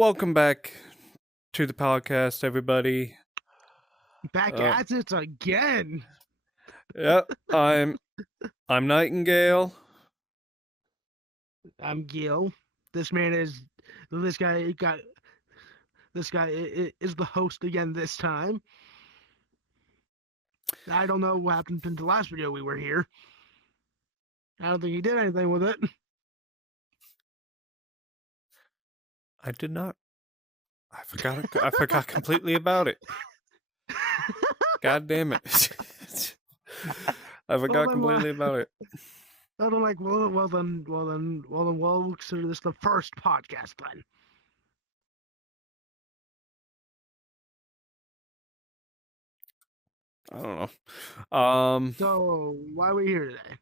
Welcome back to the podcast, everybody. Back at it again. Yeah, I'm Nightingale. I'm Gill. This man is this guy got this guy is the host again this time. I don't know what happened in the last video we were here. I don't think he did anything with it. I did not. I forgot. I forgot completely about it. God damn it! I forgot completely about it. I'm like, well then, we'll consider this the first podcast then. I don't know. So why are we here today?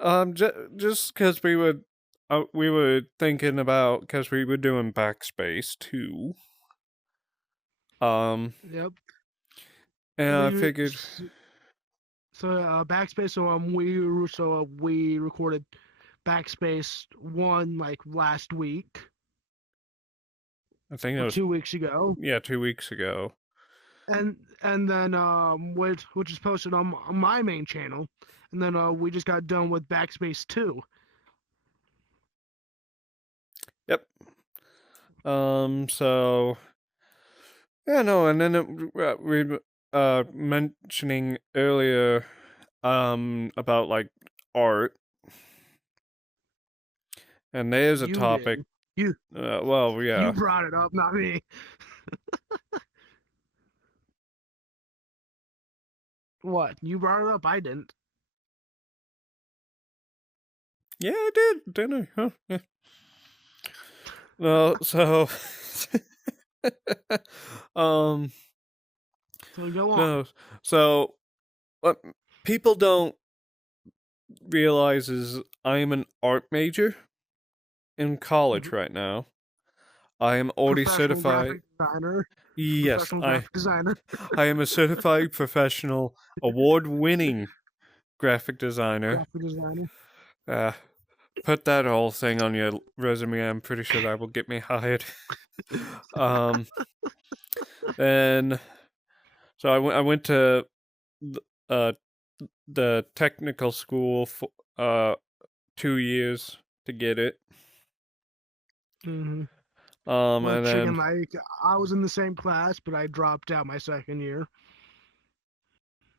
Uh, just because we were thinking about because we were doing Backspace too. Yep. And I figured. So Backspace. We recorded Backspace 1 like last week. I think it was 2 weeks ago. Yeah, 2 weeks ago. And then which is posted on my main channel, and then we just got done with Backspace 2. Yep. So yeah, no, and then we mentioning earlier about like art, and there's a You topic. did. You Well, yeah. You brought it up, not me. What? You brought it up? I didn't. Yeah, I did, didn't I? Huh? Yeah. Well, so So go on. no, so what people don't realize is I am an art major in college right now. I am already certified. Designer. Yes, Graphic designer. I am a certified professional, award-winning graphic designer. Graphic designer. Put that whole thing on your resume. I'm pretty sure that will get me hired. Then, so I went to the technical school for 2 years to get it. Mm-hmm. And then like I was in the same class, but I dropped out my second year.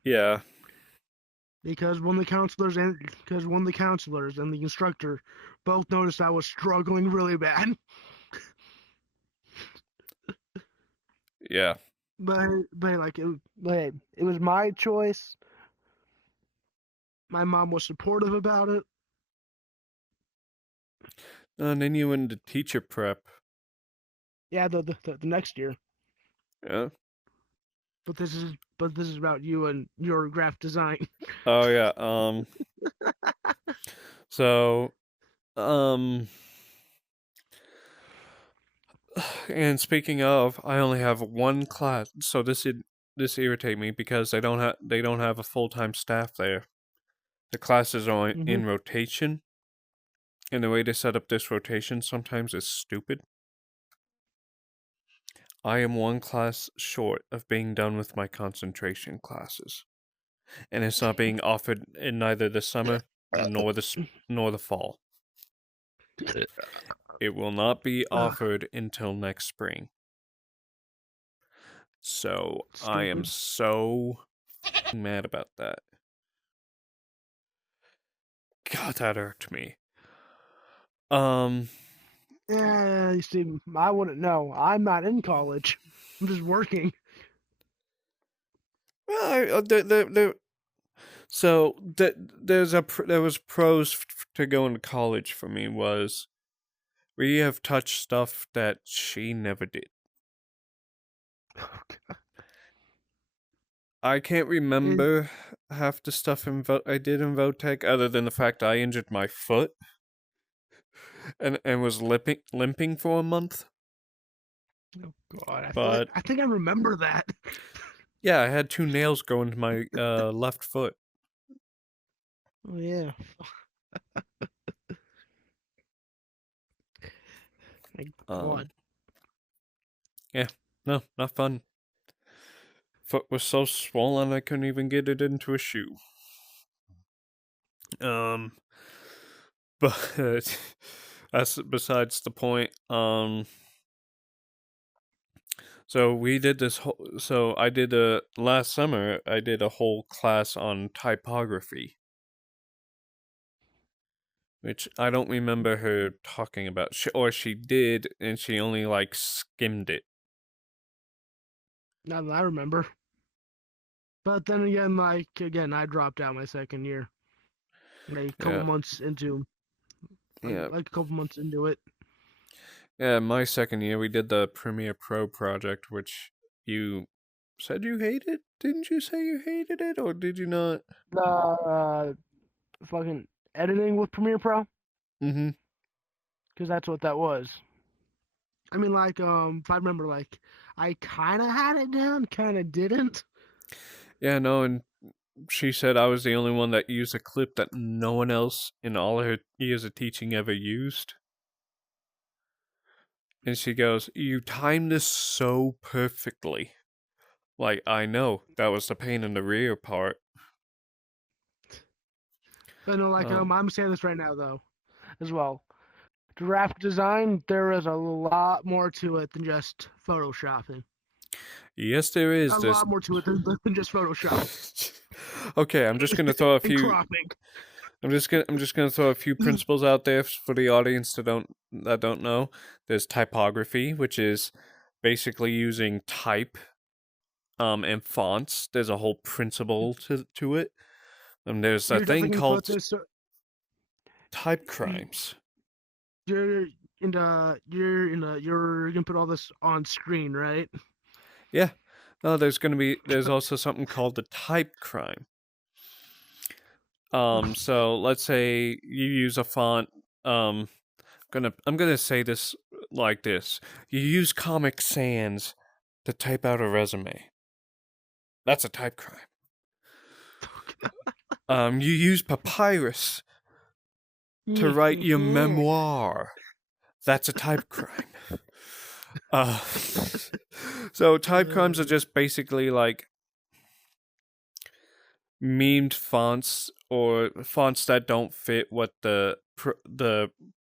Yeah. Because one of the counselors and the instructor both noticed I was struggling really bad. Yeah. But it was my choice. My mom was supportive about it. And then you went into teacher prep. Yeah, the next year. Yeah. But this is about you and your graphic design. Oh yeah. So and speaking of, I only have one class, so this irritate me because they don't have a full-time staff there. The classes are in rotation, and the way they set up this rotation sometimes is stupid. I am one class short of being done with my concentration classes, and it's not being offered in neither the summer nor the fall. It will not be offered until next spring. So Stupid. I am so mad about that. God, that irked me. Yeah, you see, I wouldn't know. I'm not in college. I'm just working. Well, so there was pros to going to college for me was we have touched stuff that she never did. I can't remember half the stuff I did in Votech other than the fact I injured my foot and was limping for a month. Oh God! I think I remember that. Yeah, I had 2 nails go into my left foot. Oh yeah. Like what? Um, yeah, no, not fun. Foot was so swollen I couldn't even get it into a shoe. Um, but that's besides the point. So we did this whole. So I did a last summer. I did a whole class on typography, which I don't remember her talking about. Or she did, and she only like skimmed it. Not that I remember. But then again, I dropped out my second year. Like a couple Yeah, months into, yeah, like a couple months into it. yeah. My second year, we did the Premiere Pro project, which you said you hated. Didn't you say you hated it, or did you not? The fucking editing with Premiere Pro, Mm-hmm. because that's what that was. I mean, if I remember, I kind of had it down, kind of didn't. Yeah, no, and she said I was the only one that used a clip that no one else in all her years of teaching ever used. And she goes, "You timed this so perfectly." Like, I know, that was the pain in the rear part. But no, Um, I'm saying this right now though, as well. Graphic design, there is a lot more to it than just photoshopping. yes, there is. A There's. lot more to it than just Photoshop Okay, I'm just gonna throw a and few. cropping. I'm just gonna throw a few principles out there for the audience that don't know. There's typography, which is basically using type and fonts. There's a whole principle to it. And there's a You're thing definitely gonna put called this. type crimes. You're you're gonna put all this on screen, right? Yeah. No, there's also something called the type crime. So let's say you use a font. I'm gonna say this like this. You use Comic Sans to type out a resume. That's a type crime. You use Papyrus to write your Yeah. memoir. That's a type crime. Uh, so type crimes are just basically like memed fonts or fonts that don't fit what the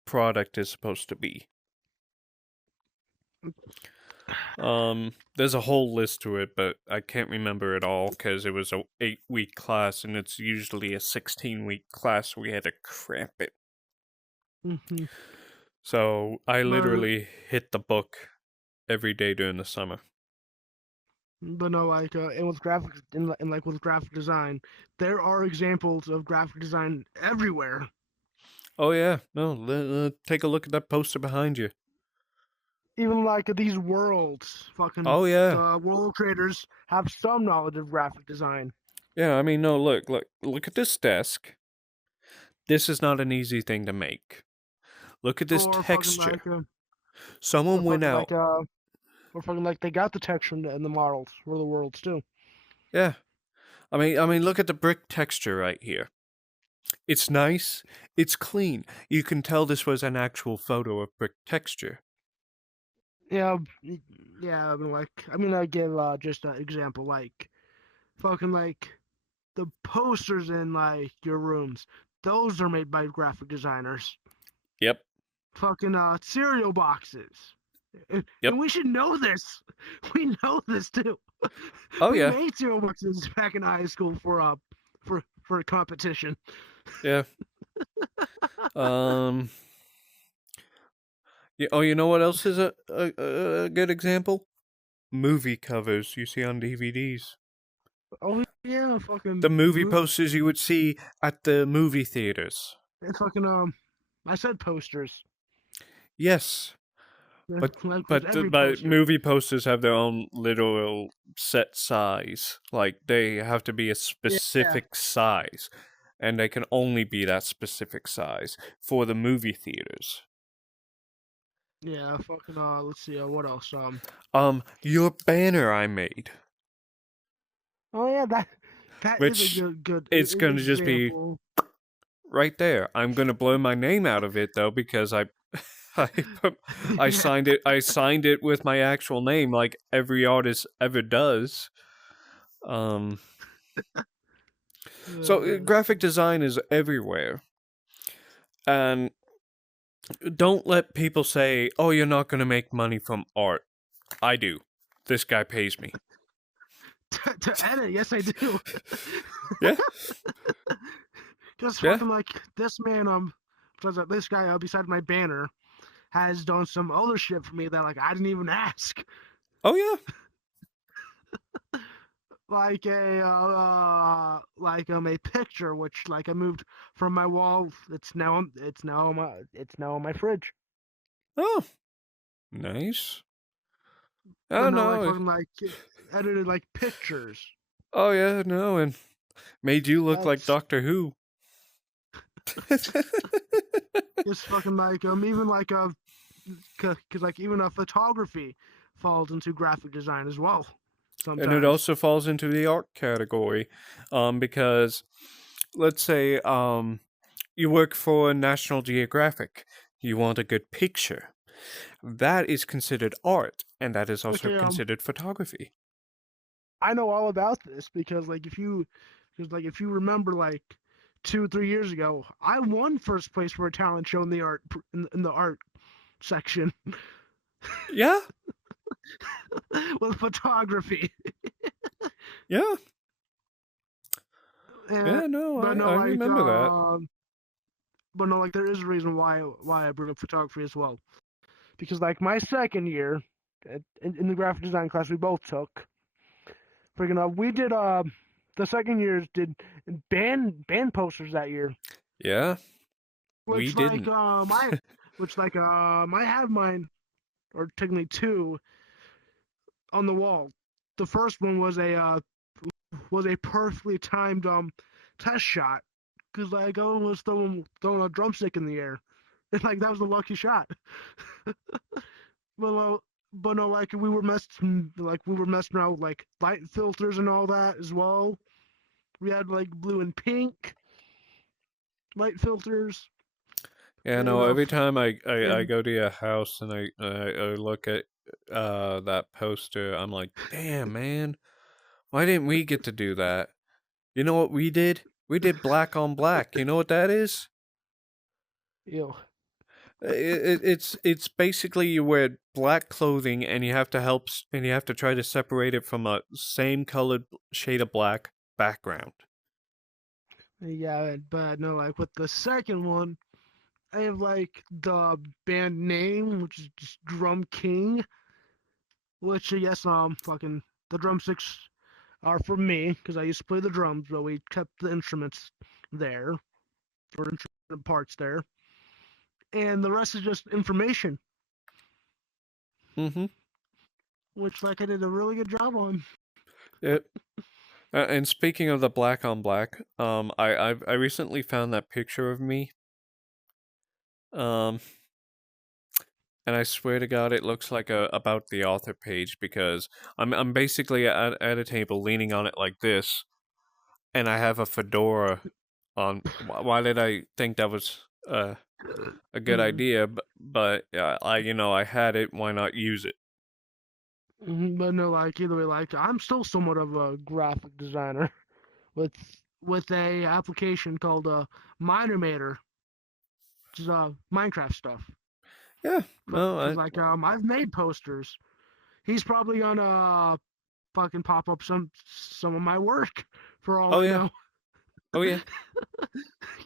product is supposed to be. There's a whole list to it, but I can't remember it all because it was a 8-week class, and it's usually a 16-week class. So we had to cramp it. Mm-hmm. So I But literally hit the book every day during the summer. but no, and with graphics and like with graphic design, there are examples of graphic design everywhere. Oh yeah, no, take a look at that poster behind you. Even like these worlds, fucking Oh yeah, the world creators have some knowledge of graphic design. yeah. I mean, no, look at this desk. This is not an easy thing to make. Look at this Or fucking texture. Someone or went fucking out. or fucking they got the texture and the models for the worlds too. Yeah. I mean, look at the brick texture right here. It's nice. It's clean. You can tell this was an actual photo of brick texture. Yeah, yeah. I give just an example, fucking the posters in your rooms. Those are made by graphic designers. Yep. Fucking cereal boxes. And Yep. we should know this. We know this too. Oh We yeah. made cereal boxes back in high school for a competition. Yeah. Um. Yeah, oh, you know what else is a good example? Movie covers you see on DVDs. Oh yeah, The fucking movie posters you would see at the movie theaters. it's fucking I said posters. Yes, but Like but the, every but poster. movie posters have their own literal set size. Like they have to be a Yeah. specific size, and they can only be that specific size for the movie theaters. Yeah, fucking let's see, what else? Your banner I made, Oh yeah, that is a which good it's gonna just be example. right there. I'm gonna blur my name out of it though because I put, I Yeah. signed it. I signed it with my actual name, like every artist ever does. Um, so Uh, graphic design is everywhere, and don't let people say, "Oh, you're not going to make money from art." I do. This guy pays me. to edit, yes, I do. Yeah, Just yeah. fucking like this man, because this guy beside my banner has done some other shit for me that like I didn't even ask. Oh yeah. Like a picture which like I moved from my wall. It's now on my fridge. Oh, nice. But Oh no, like no. fucking like edited like pictures. Oh yeah, no, and made you look like That's Doctor Who. just fucking like even like because like even a photography falls into graphic design as well And it sometimes. also falls into the art category, because let's say you work for National Geographic, you want a good picture. That is considered art, and that is also Okay, considered photography. I know all about this because if you remember like 2 or 3 years ago, I won first place for a talent show in the art section Yeah, with photography. yeah, And, yeah. No, but no, I like remember that. but no, like there is a reason why I bring up photography as well. Because like my second year in the graphic design class we both took, freaking we did the second years did band posters that year, Yeah, we which like didn't. I have mine or technically two on the wall. The first one was a perfectly timed test shot because like I was throwing a drumstick in the air, and like that was a lucky shot. But but no, like we were messing around with like light filters and all that as well. We had like blue and pink light filters, Yeah, and no. Every time I and go to your house and I look at that poster, I'm like, damn, man, why didn't we get to do that? You know what we did? We did black on black. You know what that is? you It's basically you wear black clothing and you have to try to separate it from a same colored shade of black background. yeah, but no, like with the second one, I have like the band name, which is just Drum King, which yes, fucking the drumsticks are for me because I used to play the drums, but we kept the instruments there for instrument parts there, and the rest is just information, Mm-hmm. which like I did a really good job on. It and speaking of the black on black, I recently found that picture of me. Um, and I swear to God, it looks like a about the author page because I'm basically at a table leaning on it like this, and I have a fedora on. Why did I think that was a good Mm, idea? But I had it. Why not use it? but no, like either way, like I'm still somewhat of a graphic designer with with a application called Miner, which is Minecraft stuff. Yeah. No. Because like I've made posters. He's probably gonna fucking pop up some of my work for all Oh I yeah. know. Oh yeah.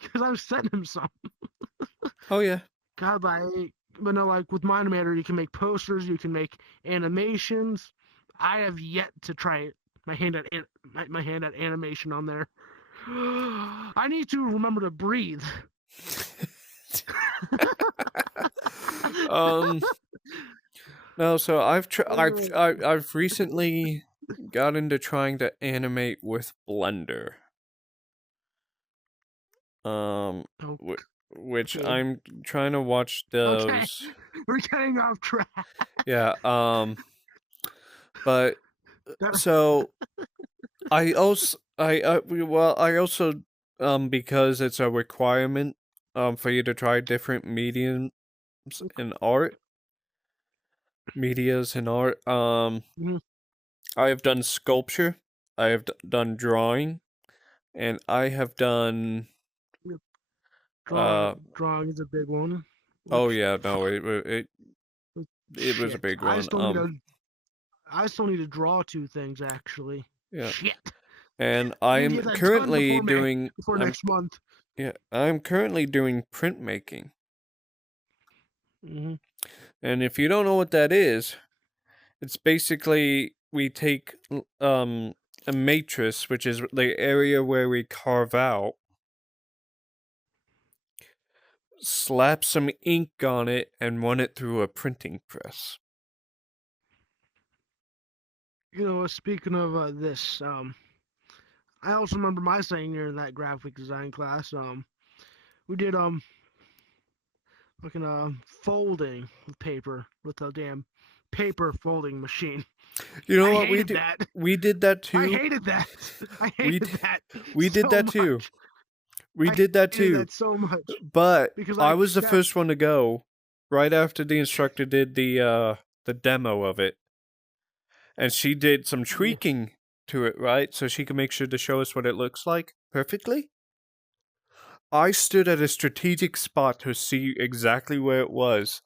Because I've sent him some. Oh yeah. God, but no, like with Miner, you can make posters, you can make animations. I have yet to try it. My hand at animation on there. I need to remember to breathe. um. No. So I've recently got into trying to animate with Blender. Um. Okay. Which I'm trying to watch Okay. those. We're getting off track. Yeah. But That, so I also because it's a requirement for you to try different in art, medias in art. Mhm. I have done sculpture. I have done drawing, and I have done. Yep. Uh, Drawing is a big one. oh Which yeah, no, it was a shit. big one. I still need to draw two things actually. Yeah, Shit. and I need to I'm get that done currently doing. before next month. I'm currently doing printmaking. Hmm. And if you don't know what that is, it's basically we take a matrix, which is the area where we carve out, slap some ink on it, and run it through a printing press. Speaking of this, I also remember my senior in that graphic design class. We did fucking folding with paper with a damn paper folding machine. You know I what we hated did? that. We did that I too. hated that. I We hated that we did so that too. much. We I did that hated too. that so much But because I like was the that. first one to go right after the instructor did the demo of it. And she did some Yeah, tweaking to it, right? So she could make sure to show us what it looks like perfectly. I stood at a strategic spot to see exactly where it was.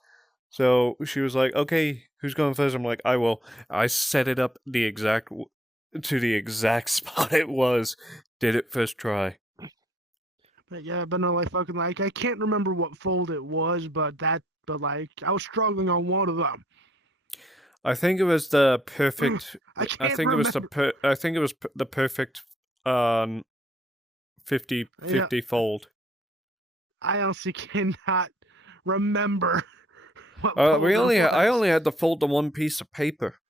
So she was like, "Okay, who's going first?" I'm like, "I will." I set it up to the exact spot it was. Did it first try. but yeah, but no, like fucking like I can't remember what fold it was, but like I was struggling on one of them. I think it was the perfect. I can't remember. I think it was the perfect um 50 Yeah, 50 fold. I honestly cannot remember what fold it I was. only had to fold the one piece of paper.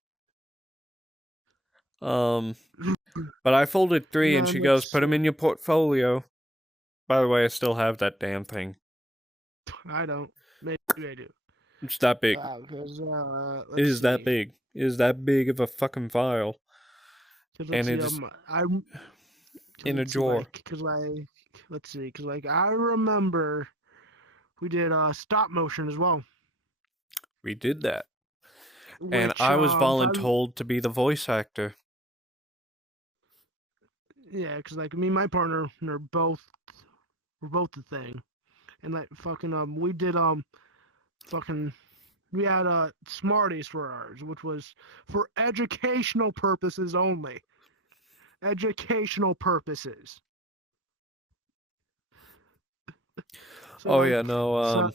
Um, but I folded And three, and then she goes, let's "Put them see. in your portfolio." By the way, I still have that damn thing. I don't. Maybe I do. It's that big. Because It let's is that see. big. It is that big of a fucking file, Because let's and see. it is I in a let's see. drawer. Let's see. Because like I remember we did stop motion as well. We did that, and Which I was if I voluntold to be the voice actor. yeah, because like me and my partner are both we're both the thing, and like fucking we did fucking we had Smarties for ours, which was for educational purposes only. Educational purposes. So Oh like yeah, no. so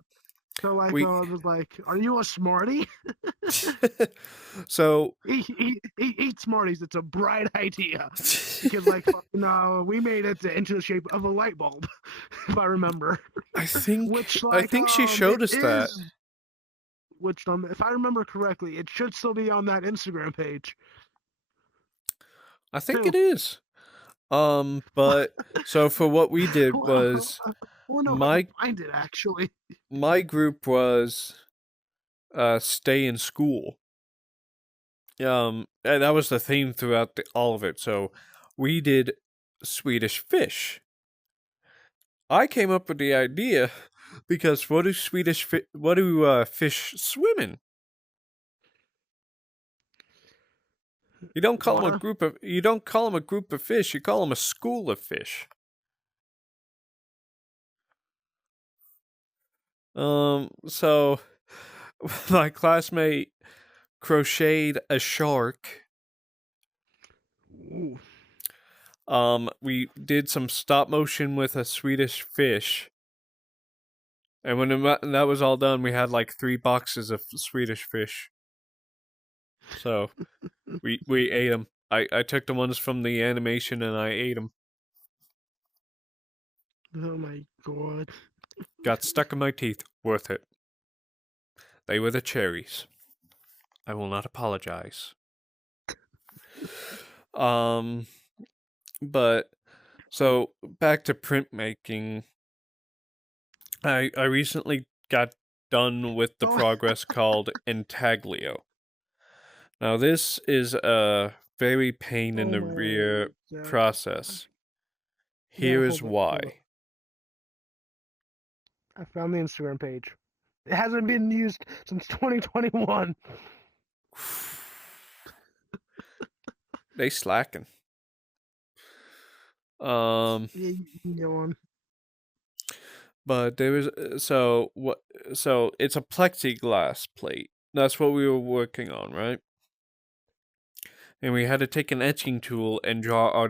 so like We. I was like, "Are you a Smartie? So. Eat Smarties. It's a bright idea." Because like fucking we made it into the shape of a light bulb, if I remember. Which I like think she it showed us that. is which if I remember correctly, it should still be on that Instagram page I think too. it is. But so for what we did Well, was I wonder if I can my find it actually. my group was stay in school. And that was the theme throughout all of it. So we did Swedish fish. I came up with the idea because what do fish swim in? Water. You don't call them a group of fish. You call them a school of fish. So my classmate crocheted a shark. Ooh. We did some stop motion with a Swedish fish. And that was all done, we had like 3 boxes of Swedish fish. So we ate them. I took the ones from the animation and I ate them. Oh my god. Got stuck in my teeth. Worth it. They were the cherries. I will not apologize. Um, but so back to printmaking. I recently got done with the Oh, progress called Intaglio. Now this is a very pain in oh the my rear god. process. Yeah, Here is hold up, hold up. why. I found the Instagram page. It hasn't been used since 2021. They slacking. Um, Yeah, you get one. but there was so what? So it's a plexiglass plate. That's what we were working on, right? And we had to take an etching tool and draw our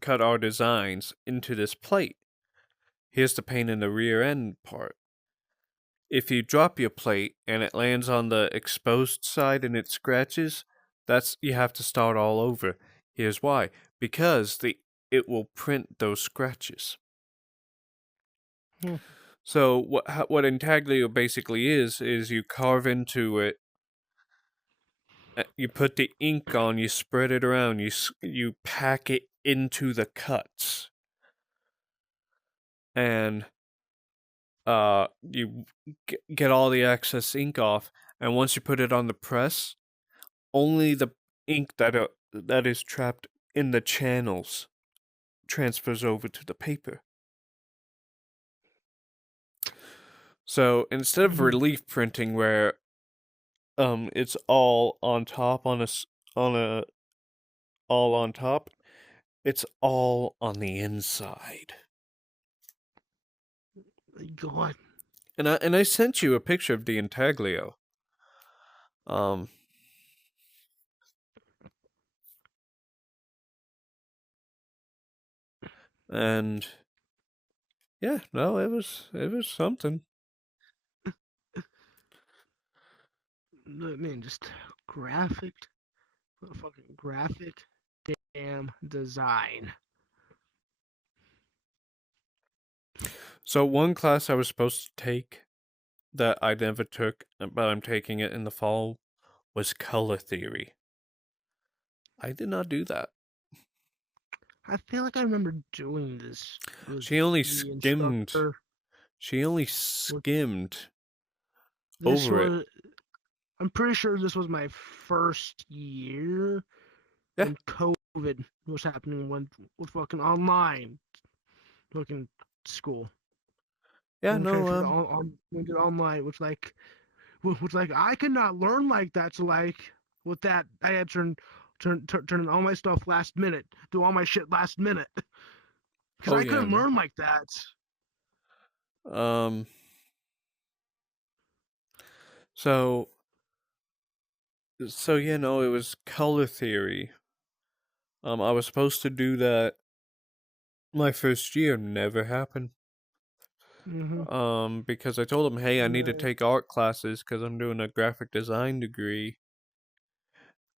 cut our designs into this plate. Here's the pain in the rear end part. If you drop your plate and it lands on the exposed side and it scratches, that's you have to start all over. Here's why. Because it will print those scratches. Hmm. So what intaglio basically is you carve into it, you put the ink on, you spread it around, you pack it into the cuts, and you get all the excess ink off. And once you put it on the press, only the ink that is trapped in the channels transfers over to the paper. So instead of Mhm. relief printing where it's all on top on a all on top, it's all on the inside. God. And I sent you a picture of the intaglio. Um and yeah, no, it was something. I mean, just graphic, fucking graphic, damn design. So one class I was supposed to take that I never took, but I'm taking it in the fall, was color theory. I did not do that. I feel like I remember doing this with She only the skimmed. instructor. She only With skimmed this over it. was, I'm pretty sure this was my first year Yeah, when COVID was happening when with fucking online fucking school. yeah, When we no, transferred when we did online, which like I could not learn like that. So like with that, I had to turn all my stuff last minute, do all my shit last minute because oh I yeah, couldn't no. learn like that. Um, so yeah, no, it was color theory. I was supposed to do that my first year, never happened. Mm-hmm. Because I told him, hey, I need to No. take art classes because I'm doing a graphic design degree,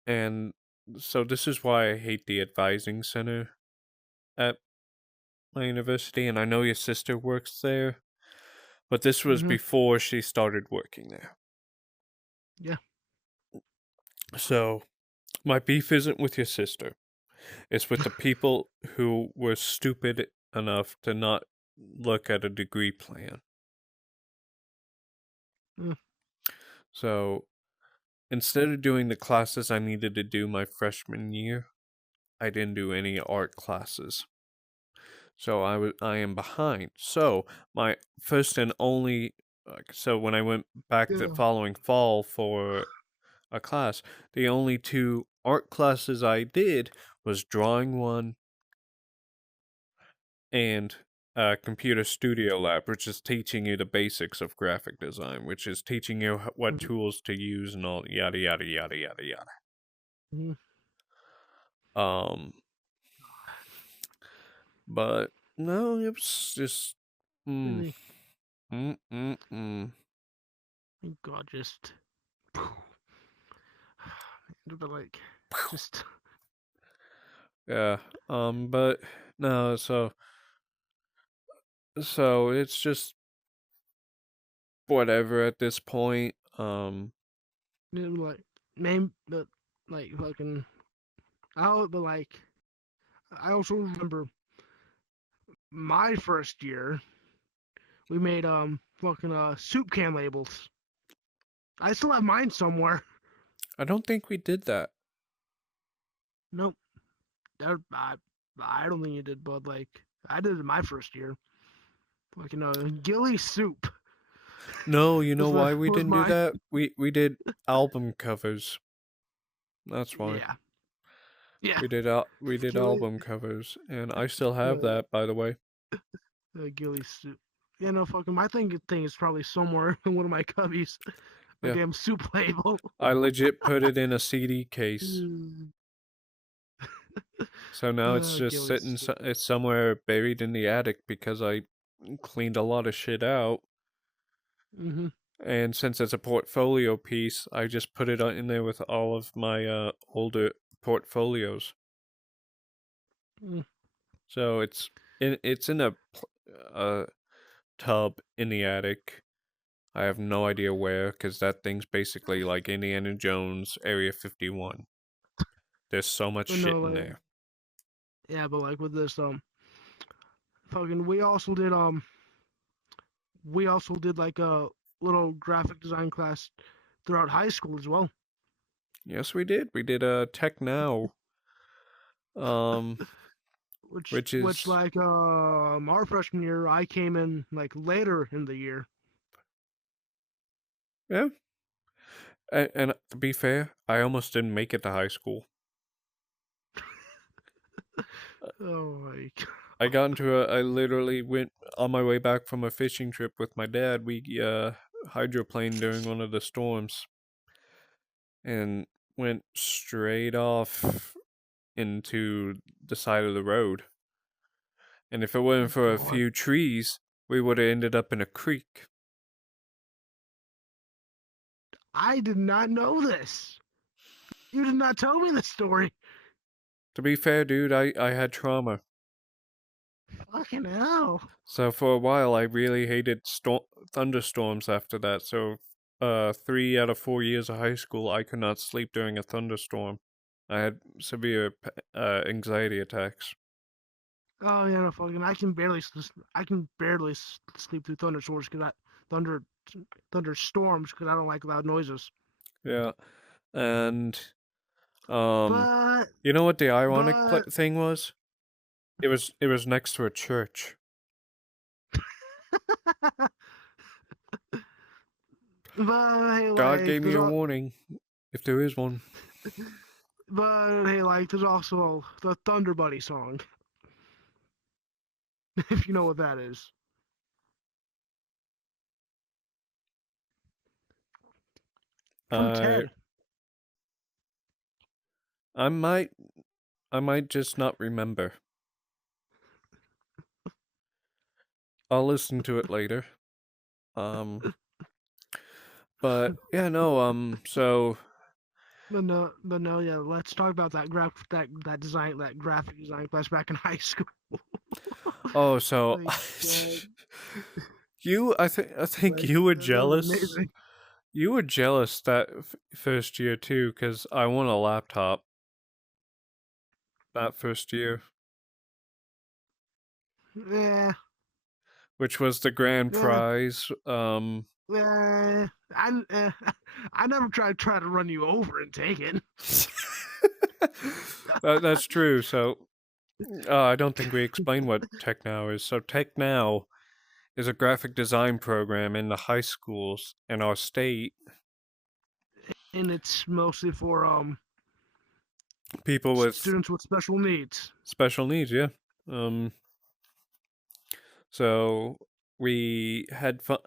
and so this is why I hate the advising center at my university, and I know your sister works there, but this was Mm-hmm. before she started working there. Yeah. So my beef isn't with your sister. It's with the people who were stupid enough to not look at a degree plan. Mm. So instead of doing the classes I needed to do my freshman year, I didn't do any art classes. So I am behind. So my first and only so when I went back the Yeah. following fall for a class, the only two art classes I did was drawing one and computer studio lab, which is teaching you the basics of graphic design, which is teaching you what Mm-hmm. tools to use and all yada yada yada yada yada. Mm-hmm. Um, but no, it was just mm, Really, mm, mm, mm. God, just but like, just Yeah. But no, so it's just whatever at this point. like, name, but like fucking out. But like, I also remember my first year. We made fucking soup can labels. I still have mine somewhere. I don't think we did that. Nope. That, I don't think you did, but like I did it my first year. Like Gilly soup. No, you know why we was didn't do mine. that? We did album covers. That's why. Yeah, yeah. We did Gilly, album covers, and I still have uh, that, by the way. Gilly soup. Yeah, no, fucking. My thing is probably somewhere in one of my cubbies. My Yeah. damn soup label. I legit put it in a CD case. Mm. So now it's just Gilly sitting soup. it's somewhere buried in the attic because I cleaned a lot of shit out. Mm-hmm. And since it's a portfolio piece, I just put it in there with all of my older portfolios. Mm. So it's in a tub in the attic. I have no idea where, because that thing's basically like Indiana Jones Area 51. There's so much But shit no, in like, there. yeah, but like with this, fucking, we also did like a little graphic design class throughout high school as well. Yes, we did. We did a Tech Now, um, which Which is, like our freshman year, I came in like later in the year. yeah. And to be fair, I almost didn't make it to high school. Oh my god. I got into I literally went on my way back from a fishing trip with my dad. We hydroplaned during one of the storms and went straight off into the side of the road. And if it wasn't for a God. few trees, we would have ended up in a creek. I did not know this. You did not tell me this story. To be fair, dude, I had trauma. Fucking hell. So for a while, I really hated thunderstorms after that. So, 3 out of 4 years of high school, I could not sleep during a thunderstorm. I had severe anxiety attacks. Oh yeah, no fucking. I can barely sleep through thunderstorms because I thunder thunderstorms because I don't like loud noises. Yeah, and um, But you know what the ironic but thing was? It was next to a church. but hey, God like gave me there's a all. warning, if there is one. But hey, like there's also the Thunder Buddy song, if you know what that is, from I Ted. I might I might just not remember. I'll listen to it later. Um, but yeah, no. So But no, yeah. Let's talk about that graphic design class back in high school. oh, so Like, uh, I think like you were that was jealous. amazing. You were jealous that first year too, because I won a laptop that first year, Yeah, which was the grand yeah, prize. yeah. I never try to run you over and take it. That's true. So I don't think we explained what Tech Now is. So Tech Now is a graphic design program in the high schools in our state. And it's mostly for People with students with special needs. special needs, yeah. Um, so we had fun.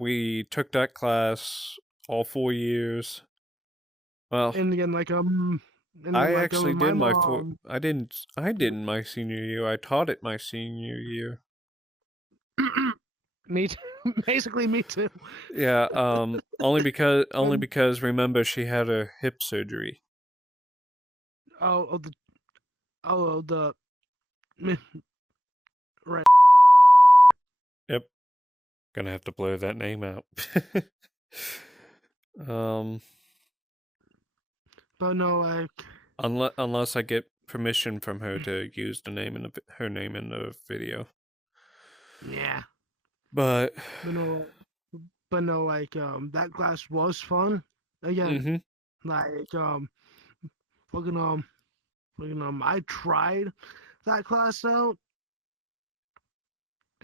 We took that class all 4 years. Well, And again, and then I like actually my did my four. mom. I didn't. I didn't my senior year. I taught it my senior year. Me too. Basically, me too. Yeah. Only And because remember she had a hip surgery. oh, the right. Yep. Gonna have to blur that name out. um. But no, like Unless I get permission from her to use her name in the video. yeah. But But no, like that class was fun. Again, mm-hmm. like fucking I tried that class out,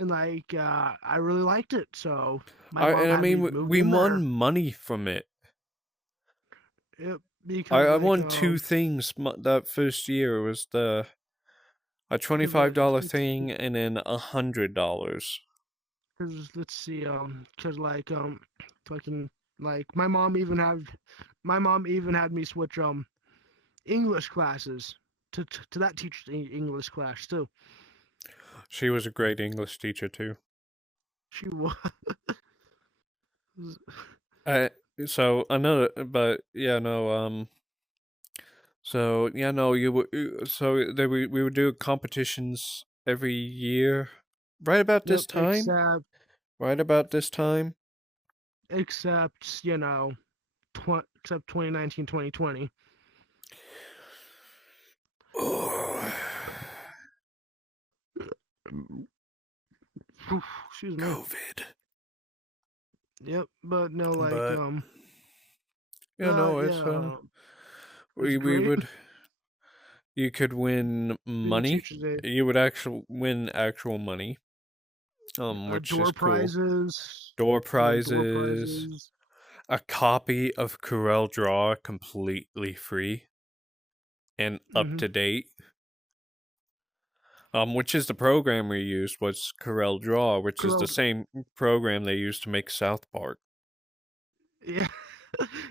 and I really liked it. So my I mom and I had me mean moved we in won there. money from it. Yep, because I won two things that first year. It was a because $25 thing and then $100. let's see, because fucking my mom even had me switch English classes to that teacher's English class too. She was a great English teacher too. She was. Uh, so another, but yeah, no, so yeah, no, so we would do competitions every year, right about this Yep, time, right about this time. except except 2019, 2020. Oh, Excuse me. COVID. Yep, but no, But yeah, but no, yeah, it's we great. would you could win The money. teachers they You would actually win actual money, which is door cool. prizes. Door Won door prizes, prizes. a copy of Corel Draw completely free and up Hmm. to date. Which is the program we used was Corel Draw, which is the Corel, same program they used to make South Park. yeah,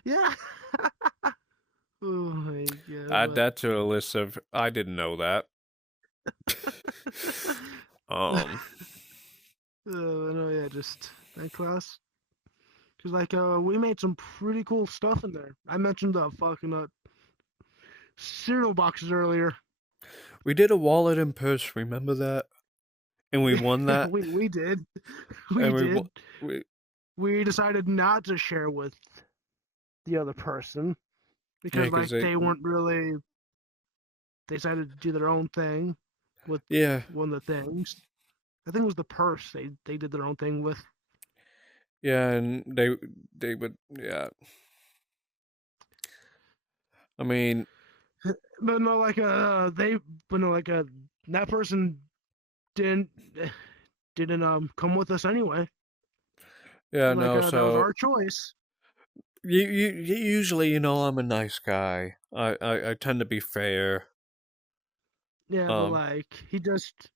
yeah. Oh my Add god, that to a list of I didn't know that. but um, no, yeah, just that class. Cause we made some pretty cool stuff in there. I mentioned the fucking cereal boxes earlier. we did a wallet and purse. Remember that? And we won that. We did, we And did. we We decided not to share with the other person yeah, because because they they weren't really. They decided to do their own thing with yeah one of the things. I think it was the purse they did their own thing with. yeah, and they would yeah. I mean But no, but no, that person didn't didn't come with us anyway. yeah no. That was So our choice. you usually I'm a nice guy. I tend to be fair. Yeah, but Um, he just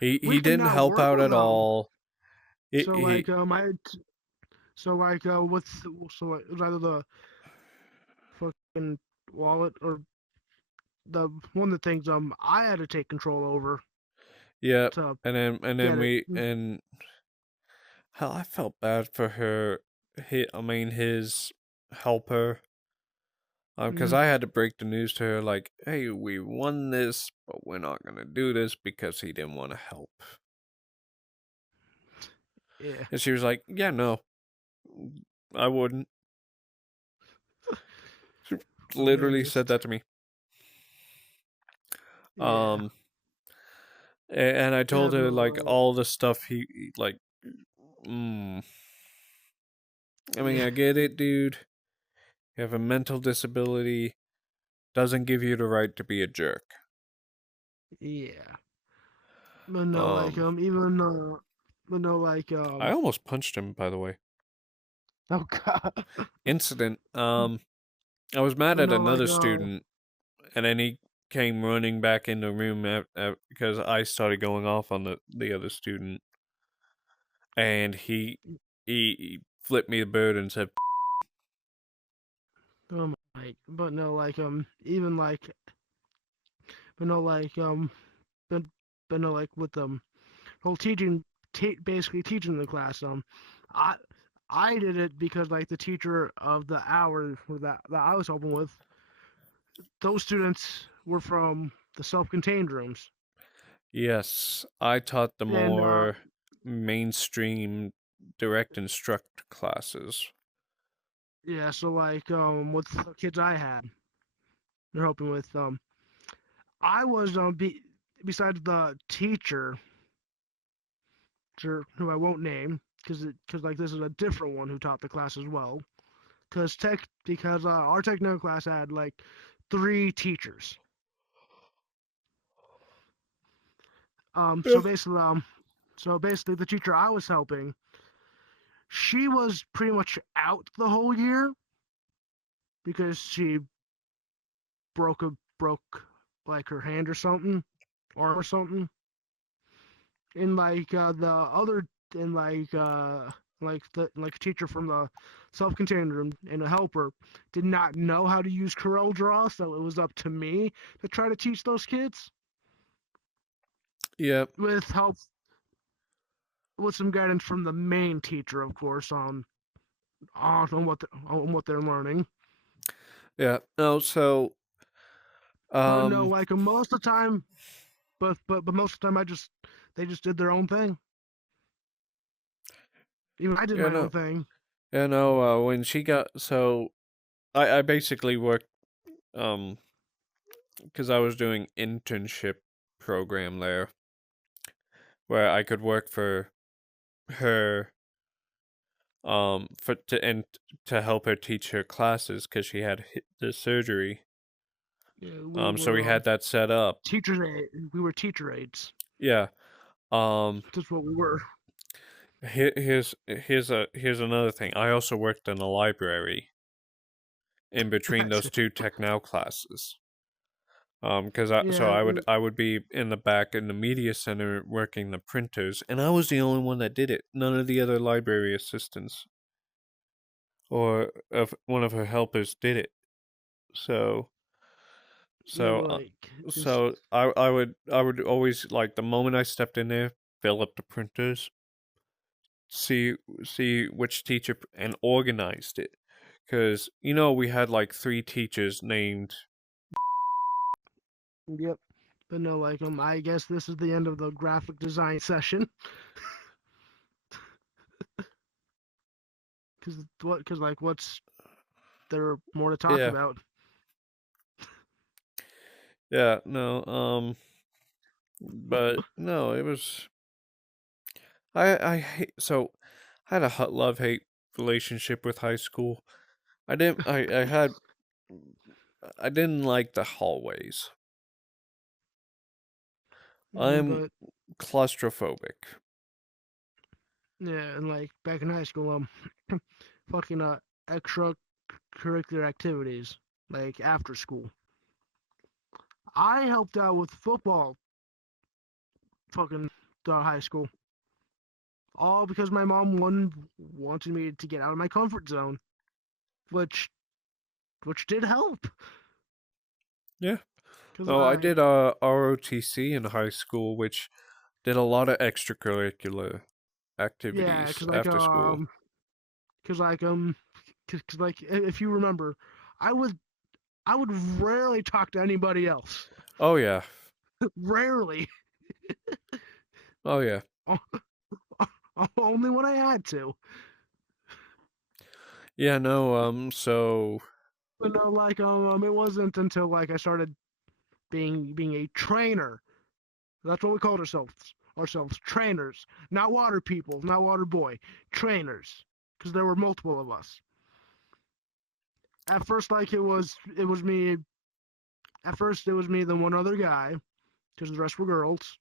he we could didn't not help work out with at him. all. So He I so with it was either the fucking wallet or the one of the things I had to take control over yeah, to and then get it. we and hell, I felt bad for her. I mean his helper. Because Mm, I had to break the news to her, like, hey, we won this, but we're not gonna do this because he didn't want to help. yeah, And she was like, yeah, no, I wouldn't. She but no, literally said just that to me. yeah, Um, and I yeah, told but her like all the stuff like. Mm, I mean, yeah, I get it, dude. You have a mental disability. Doesn't give you the right to be a jerk. yeah. But no, Um, even but no, I almost punched him, by the way. oh god, Incident. I was mad but at no, another student, and then he came running back in the room because I started going off on the other student, and he flipped me the bird and said, oh my, but no, even but no, but but no, with whole teaching, basically teaching the class. I I did it because the teacher of the hour that I was helping with, those students were from the self-contained rooms, yes, I taught the and more mainstream direct instruct classes. yeah, so with the kids I had, they're helping with I was besides the teacher, who I won't name because this is a different one who taught the class as well. Because our techno class had three teachers. Yeah. So basically So basically, the teacher I was helping, she was pretty much out the whole year because she broke like her hand or something, arm or something. And like the other and like the like teacher from the self-contained room and a helper did not know how to use Corel Draw, so it was up to me to try to teach those kids Yep. with help with some guidance from the main teacher, of course, on what they're learning. Yeah. No, so But no, um like most of the time, but most of the time, they just did their own thing. Even I did yeah, my no. own thing. Yeah, no, when she got I basically worked cuz I was doing internship program there where I could work for her for to and to help her teach her classes cuz she had the surgery. Yeah, we So we were had that set up. we were teacher aides. Yeah. Um That's what we were. here's another thing. I also worked in a library in between That's those it. two tech now classes. Because Yeah, I would be in the back in the media center working the printers, and I was the only one that did it. None of the other library assistants or of one of her helpers did it. So yeah, so but uh, like just so I would always like the moment I stepped in there, fill up the printers, see which teacher and organized it. Because we had like three teachers named. yep. But no, like I guess this is the end of the graphic design session. Cause like what's there more to talk Yeah, about? yeah, no, but no, it was I hate so I had a love hate relationship with high school. I didn't like the hallways. I'm But claustrophobic. yeah, and like back in high school, fucking extracurricular activities like after school. I helped out with football, fucking high school, all because my mom wanted me to get out of my comfort zone, which did help. Yeah. Cause Oh, I like did ROTC in high school, which did a lot of extracurricular yeah, activities after school. cause like cause like if you remember, I would I would rarely talk to anybody else. Oh yeah. Rarely. Oh yeah. Only when I had to. Yeah, no, so But no, like it wasn't until like I started being a trainer. That's what we called ourselves trainers, not water people, not water boy, trainers, because there were multiple of us. At first, like it was me. At first, it was me, then one other guy, because the rest were girls,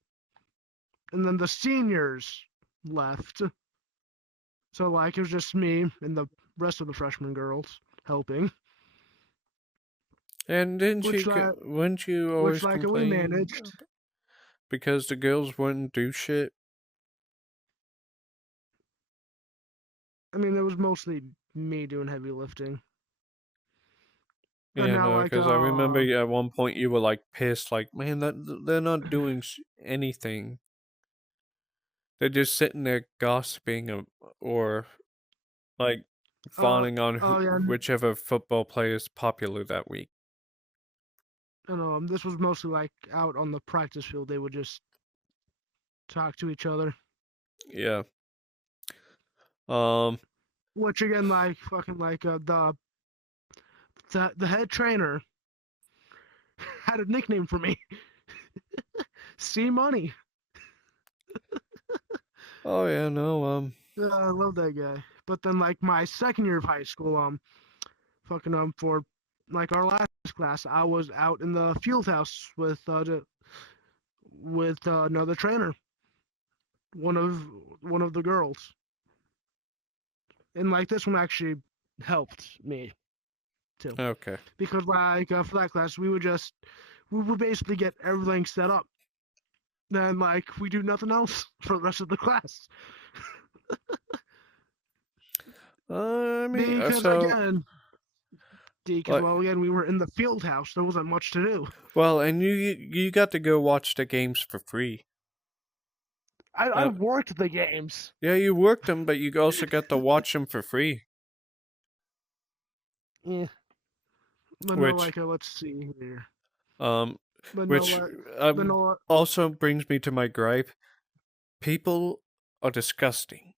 and then the seniors left. So like it was just me and the rest of the freshman girls helping, and wouldn't you which always like we complain managed. because the girls wouldn't do shit? I mean, it was mostly me doing heavy lifting. And Yeah, now no, like because I remember at one point you were like pissed, like, man, they're not doing anything. They're just sitting there gossiping or like uh fawning on oh yeah, whichever football player is popular that week. this was mostly like out on the practice field. They would just talk to each other. Yeah. Um. Which again, like fucking like the head trainer had a nickname for me, C Money. Oh yeah. No. I love that guy. But then like my second year of high school, fucking for like our last class, I was out in the field house with another trainer. one of the girls, and like this one actually helped me too, Okay. because like for that class we would basically get everything set up, then like we do nothing else for the rest of the class. I mean, Because so again, like, we were in the field house. There wasn't much to do. well, and you got to go watch the games for free. I Uh, worked the games. yeah, you worked them, but you also got to watch them for free, Yeah, but no, which like let's see here. um, But no, which like but no, also brings me to my gripe. People are disgusting.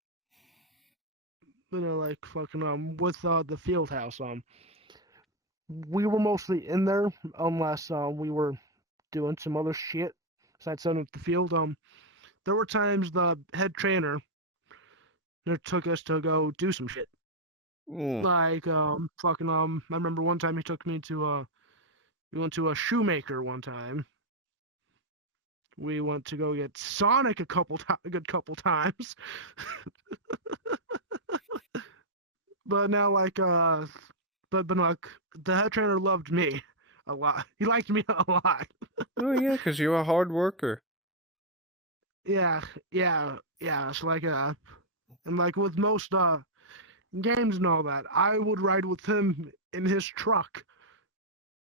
but no, like fucking with the field house we were mostly in there unless we were doing some other shit besides setting up the field. There were times the head trainer took us to go do some shit. Mm. Like fucking I remember one time he took me to we went to a shoemaker one time. We went to go get Sonic a good couple times. But now like but like the head trainer loved me a lot. He liked me a lot. Oh yeah, because you're a hard worker. Yeah, yeah. So like and like with most games and all that, I would ride with him in his truck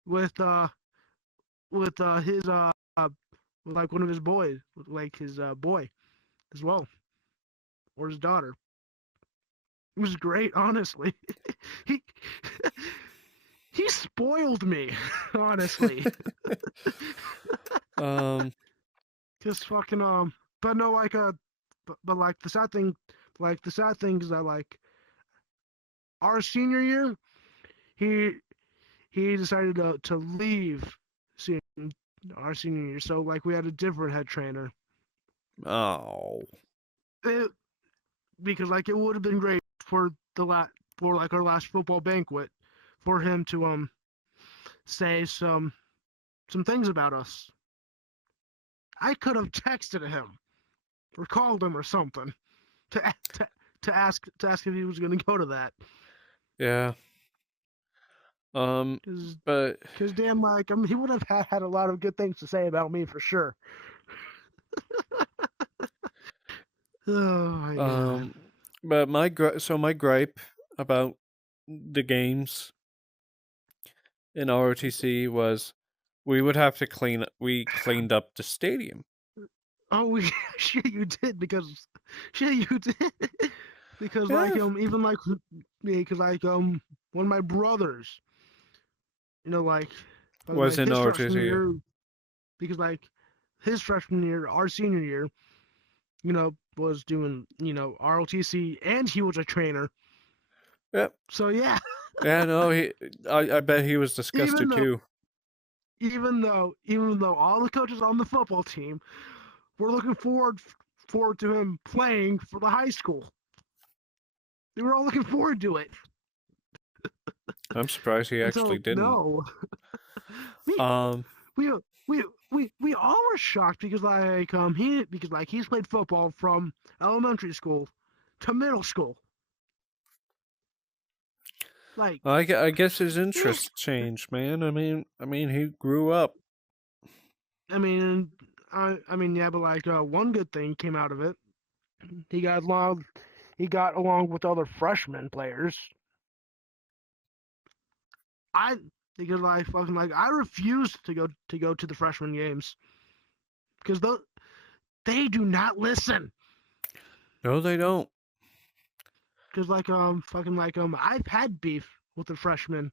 with his with like one of his boys, with like his boy as well, or his daughter. It was great, honestly. he he spoiled me, honestly. um. Just fucking but no, like but like the sad thing is that like our senior year, he he decided to leave senior, our senior year. So like we had a different head trainer. Oh. It, because like it would have been great for for like our last football banquet for him to say some things about us. I could have texted him or called him or something to to, to ask if he was going to go to that. Yeah. Because But damn, like he would have had a lot of good things to say about me for sure. Oh my god. um, but my gripe about the games in ROTC was we would have to clean. We cleaned up the stadium. Oh, we shit, you did because shit, you did because like Yeah. even like me, because like one of my brothers, like Was in his freshman ROTC. year, because like his freshman year, our senior year, was doing ROTC and he was a trainer. Yep. So yeah, Yeah. No. I bet he was even disgusted though too. even though all the coaches on the football team were looking forward to him playing for the high school. They were all looking forward to it. I'm surprised he And actually so didn't. no, we Um. we we all were shocked because he's played football from elementary school to middle school. Like I guess his yeah, interests changed, man. I mean, he grew up. I mean I mean yeah, but like one good thing came out of it. He got along he got along with other freshman players. I because like fucking like I refused to go to the freshman games because they do not listen. No, they don't. Because like fucking like I've had beef with the freshmen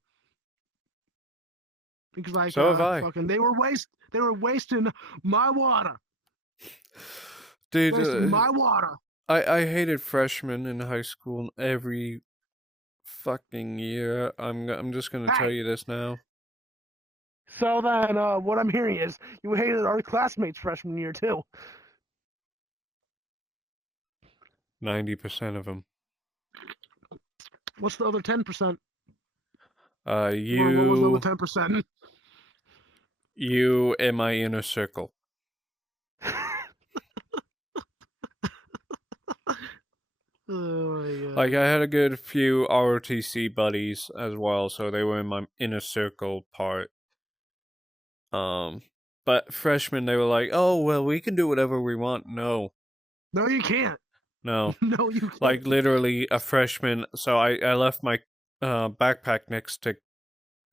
because like So have I. fucking they were wasting my water, Dude, wasting my water. I hated freshmen in high school every fucking year. I'm just gonna tell Hey, you this now. so then what I'm hearing is you hated our classmates freshman year too. 90% of them. What's the other 10%? Or what was the other You 10%? you in my inner circle. Oh my Like god. I had a good few ROTC buddies as well, so they were in my inner circle part. Um, but freshmen, they were like, "Oh well, we can do whatever we want." No, No, you can't. no, No, you like can't. literally a freshman. So I left my backpack next to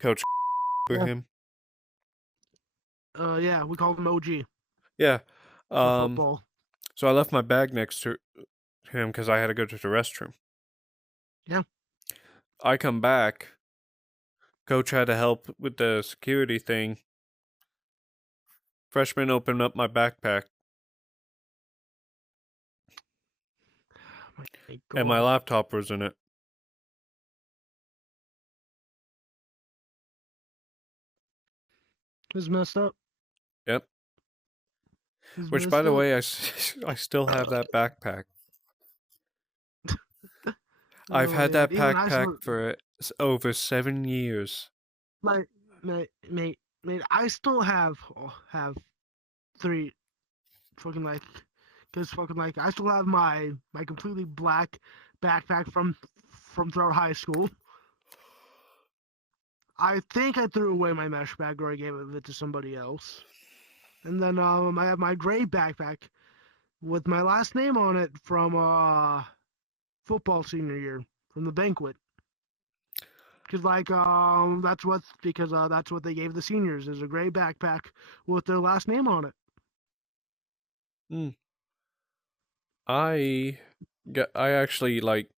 Coach for Yeah. him. Yeah, we call them OG Yeah. for Um. football. So I left my bag next to him because I had to go to the restroom. Yeah. I come back. Coach had to help with the security thing. Freshman opened up my backpack Oh my and my god. laptop was in it. It's messed up. Yep. It's Which, by messed the up. way, I still have that backpack. I've Oh my had god. that Even I backpack still for over 7 years. like mate, I still have three fucking like because fucking like I still have my completely black backpack from throughout high school. I think I threw away my mesh bag or I gave it to somebody else. And then I have my gray backpack with my last name on it from football senior year from the banquet. Because that's what they gave the seniors is a gray backpack with their last name on it. Mm. I actually like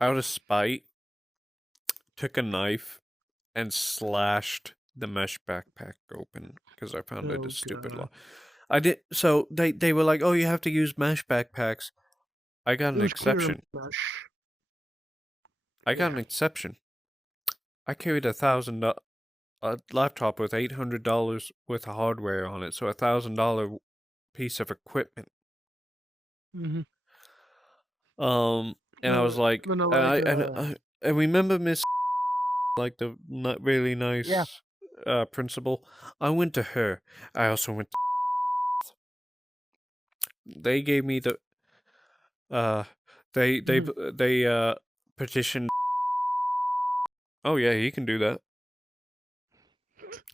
out of spite took a knife and slashed the mesh backpack open because I found it a Oh stupid god. law. I did so they were like, "Oh, you have to use mesh backpacks." I got It an was clear exception. mesh. I got Yeah. an exception. I carried a laptop with $800 worth of hardware on it, so $1,000 piece of equipment. Mm-hmm. And I was No, like, but no, and like I remember Miss like the not really yeah. nice principal. I went to her. I also went. They gave me the uh, they they Mm-hmm. they petitioned. Oh yeah, he can do that.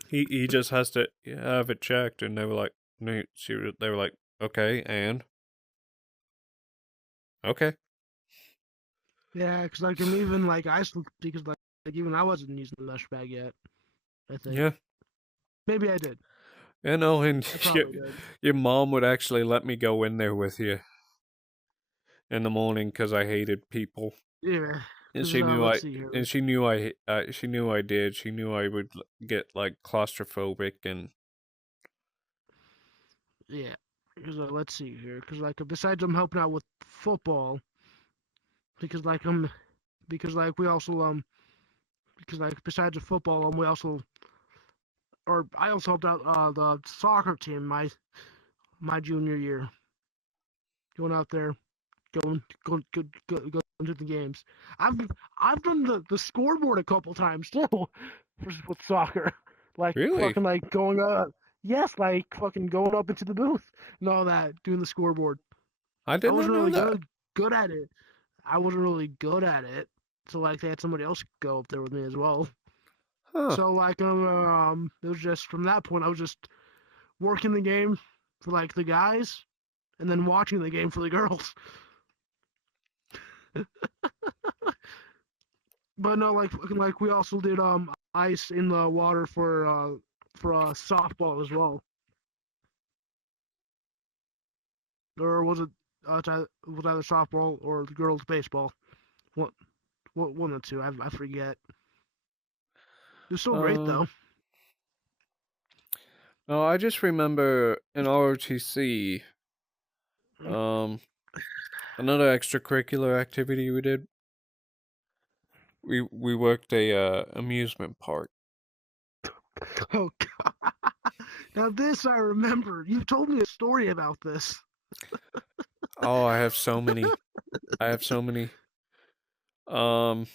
He just has to have it checked, and they were like, they were like, okay, and okay, Yeah, because like I'm even like I still because like even I wasn't using the mesh bag yet. I think yeah, maybe I did. you know, and I your, probably did. your mom would actually let me go in there with you in the morning because I hated people. Yeah, And because let's see here. she knew I did. She knew I would get like claustrophobic and Yeah, because let's see here. Because like besides I'm helping out with football, because like because like we also because like besides the football we also or I also helped out the soccer team my junior year, going out there, going to the games. I've I've done the scoreboard a couple times too with soccer, like really, fucking like going yes, like fucking going up into the booth and all that, doing the scoreboard. I I did not wasn't know really that. good at it. I wasn't really good at it, so like they had somebody else go up there with me as well. Huh? So like it was just from that point I was just working the game for like the guys and then watching the game for the girls. But no, like we also did ice in the water for softball as well, or was it was either softball or the girls baseball? What one of the two? I forget. It was so great Um, though. no, I just remember in ROTC, um, another extracurricular activity we did. We worked a amusement park. Oh God! Now this I remember. You told me a story about this. Oh, I have so many. I have so many. Um,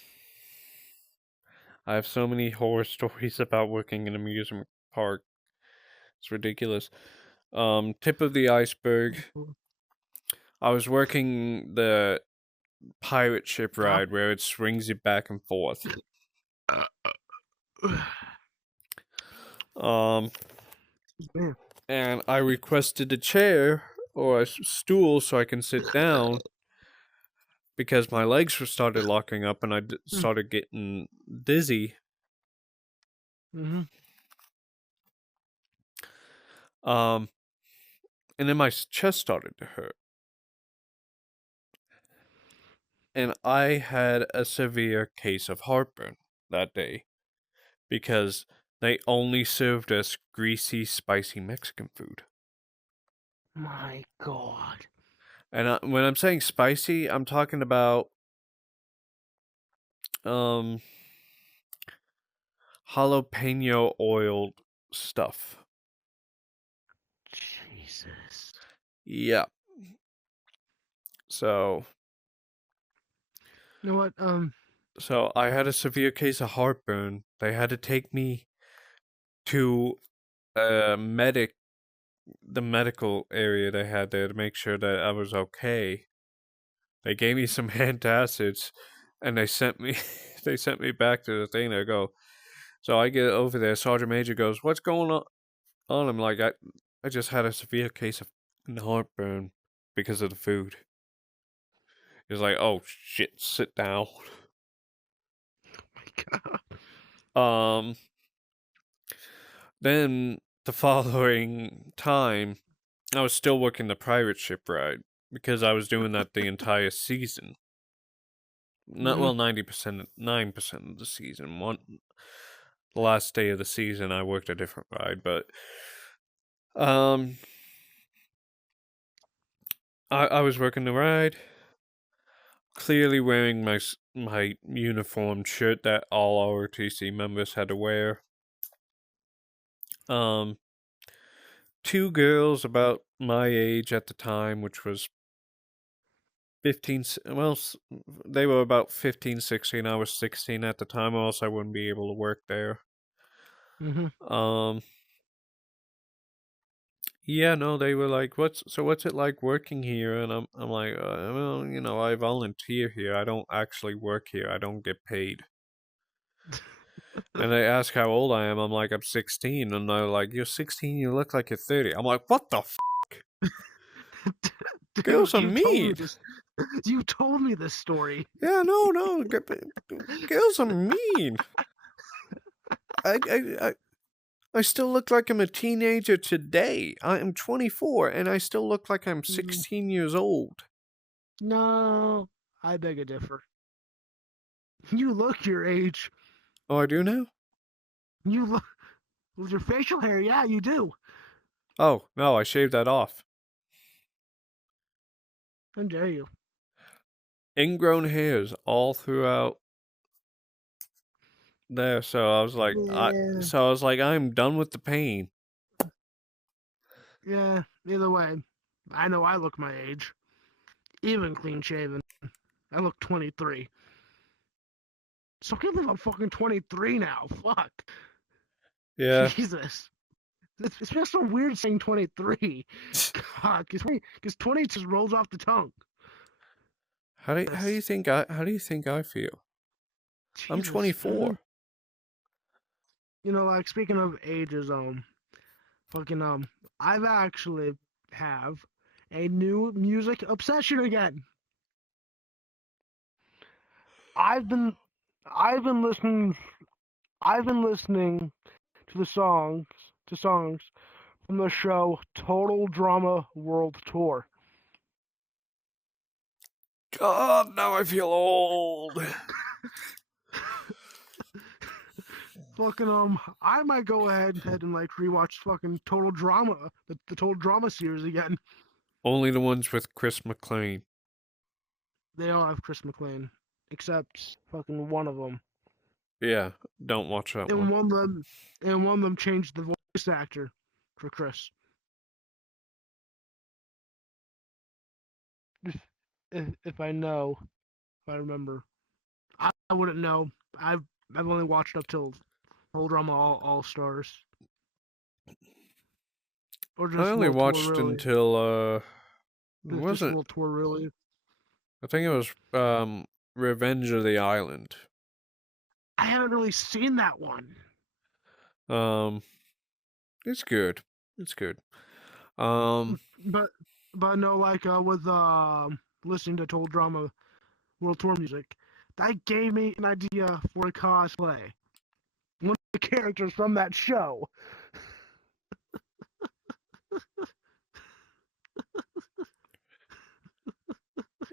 I have so many horror stories about working in an amusement park. It's ridiculous. Tip of the iceberg. I was working pirate ship Yeah. ride where it swings you back and forth. Um, Man. and I requested a chair or a stool so I can sit down because my legs were started locking up and I started getting dizzy. Mm-hmm. Um, and then my chest started to hurt. And I had a severe case of heartburn that day because they only served us greasy, spicy Mexican food. My God. And when I'm saying spicy, I'm talking about um jalapeno oiled stuff. Jesus. Yeah. So You know what? so I had a severe case of heartburn. They had to take me to a the medical area they had there to make sure that I was okay. They gave me some antacids and they sent me they sent me back to the thing. They go, so I get over there. Sergeant Major goes, "What's going on?" I'm like, I just had a severe case of heartburn because of the food. He's like, "Oh shit, sit down." My God. Um, then the following time, I was still working the pirate ship ride because I was doing that the entire season. Not Mm-hmm. well, 9% of the season. The last day of the season, I worked a different ride, but um, I was working the ride, clearly wearing my uniform shirt that all our TC members had to wear. Um, two girls about my age at the time, which was 15, well, they were about 15, 16. I was 16 at the time, or else I wouldn't be able to work there. Mm-hmm. Um, yeah, no, they were like, what's it like working here?" And I'm like, "Well, I volunteer here. I don't actually work here. I don't get paid." And they ask how old I am. I'm like, "I'm 16." And they're like, "You're 16, you look like you're 30." I'm like, "What the girls Dude, are you told me mean." this. You told me this story. Yeah, no, girls are mean. I, I, I, I still look like I'm a teenager today. I am 24 and I still look like I'm Mm, 16 years old. no, I beg to differ. You look your age. Oh, I do now? You look with your facial hair. Yeah, you do. Oh, no, I shaved that off. How dare you? Ingrown hairs all throughout there. Yeah, So I was like, I'm done with the pain. yeah. Either way, I know I look my age. Even clean shaven, I look 23. So I can't believe I'm fucking 23 now. Fuck. Yeah. Jesus. It's just so weird saying 23. God, because 20 just rolls off the tongue. This. How do you think I feel? I'm Jesus. 24. Like speaking of ages, fucking I've actually have a new music obsession again. I've been I've been listening I've been listening to the songs from the show Total Drama World Tour. God, now I feel old. Fucking I might go ahead and like rewatch fucking Total Drama, the Total Drama series again. Only the ones with Chris McLean. They all have Chris McLean, except fucking one of them. Yeah, don't watch that And one. one of them, and one of them changed the voice actor for Chris. If I know, if I remember, I wouldn't know. I've only watched up till Total Drama All Stars, or I just only World Tour watched really. until Just wasn't World Tour really. I think it was Revenge of the Island. I haven't really seen that one. Um, it's good. It's good. Um, But no, like with listening to Total Drama World Tour music, that gave me an idea for a cosplay. One of the characters from that show.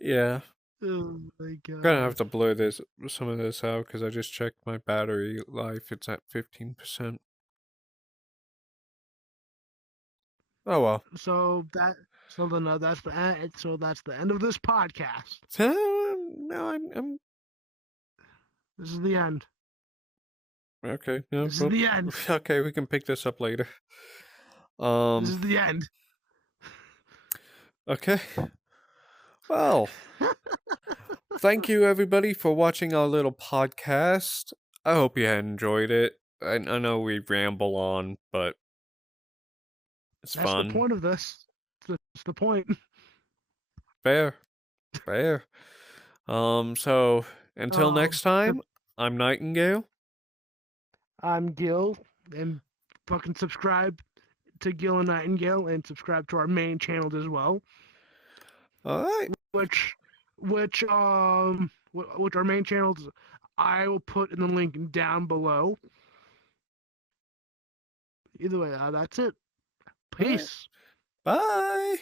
yeah. Oh my Gonna have god. to blur some of this out because I just checked my battery life. It's at 15%. Oh well. So then that's the end. So that's the end of this podcast. So no, I'm This is the end. okay. No, This is well, the end. okay. We can pick this up later. This Um. is the end. Okay. Well, thank you everybody for watching our little podcast. I hope you enjoyed it. I know we ramble on, but it's That's the fun. point of this. That's the point. Fair, fair. So until Um, next time, I'm Nightingale. I'm Gill, and fucking subscribe to Gill and Nightingale, and subscribe to our main channels as well. All right. Which, which our main channels, I will put in the link down below. Either way, that's it. All right. Peace. Bye.